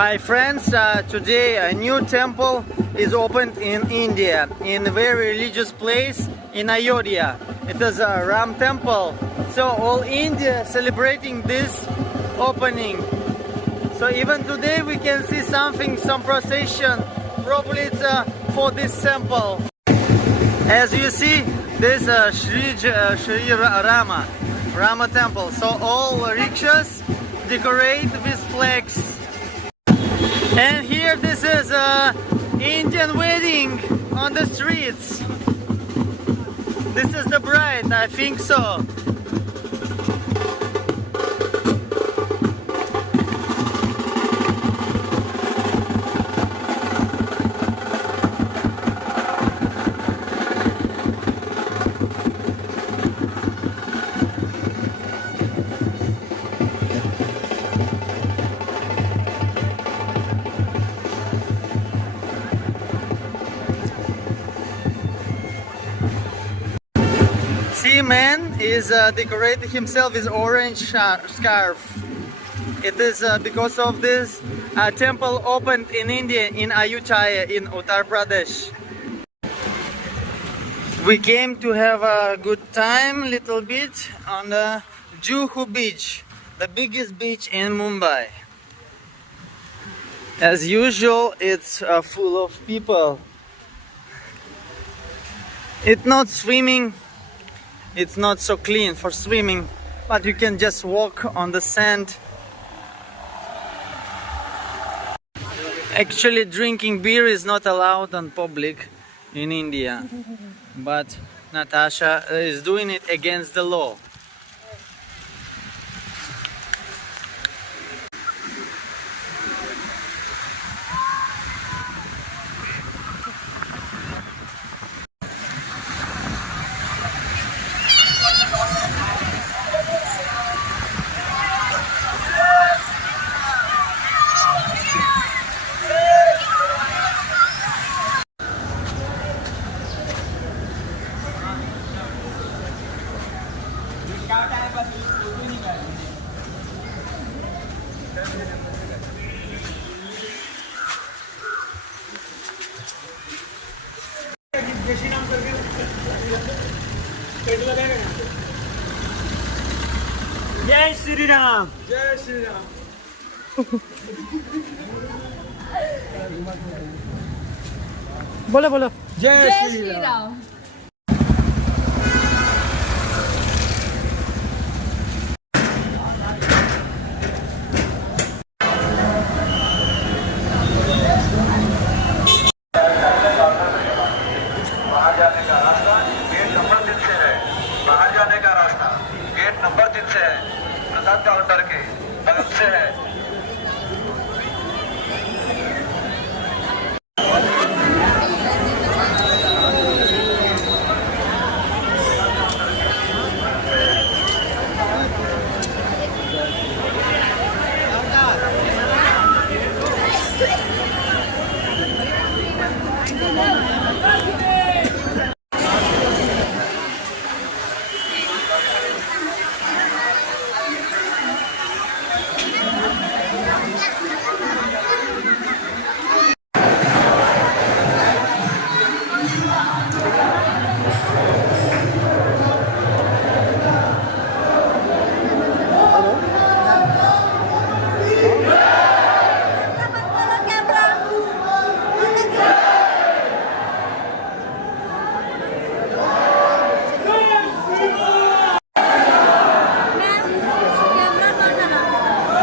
Hi friends, today a new temple is opened in India, in a very religious place in Ayodhya. It is a Ram temple. So all India celebrating this opening. So even today we can see something, some procession. Probably it's for this temple. As you see, this Shri Rama temple. So all rickshaws decorate with flags. And here this is Indian wedding on the streets. This is the bride, I think so. See, man is decorating himself with orange scarf. It is because of this temple opened in India, in Ayodhya, in Uttar Pradesh. We came to have a good time, little bit, on the Juhu beach, the biggest beach in Mumbai. As usual, it's full of people. It's not swimming. It's not so clean for swimming, but you can just walk on the sand. Actually, drinking beer is not allowed on public in India, but Natasha is doing it against the law. जय श्री राम जय श्री राम। बोलो बोलो जय जय श्री श्री राम। राम।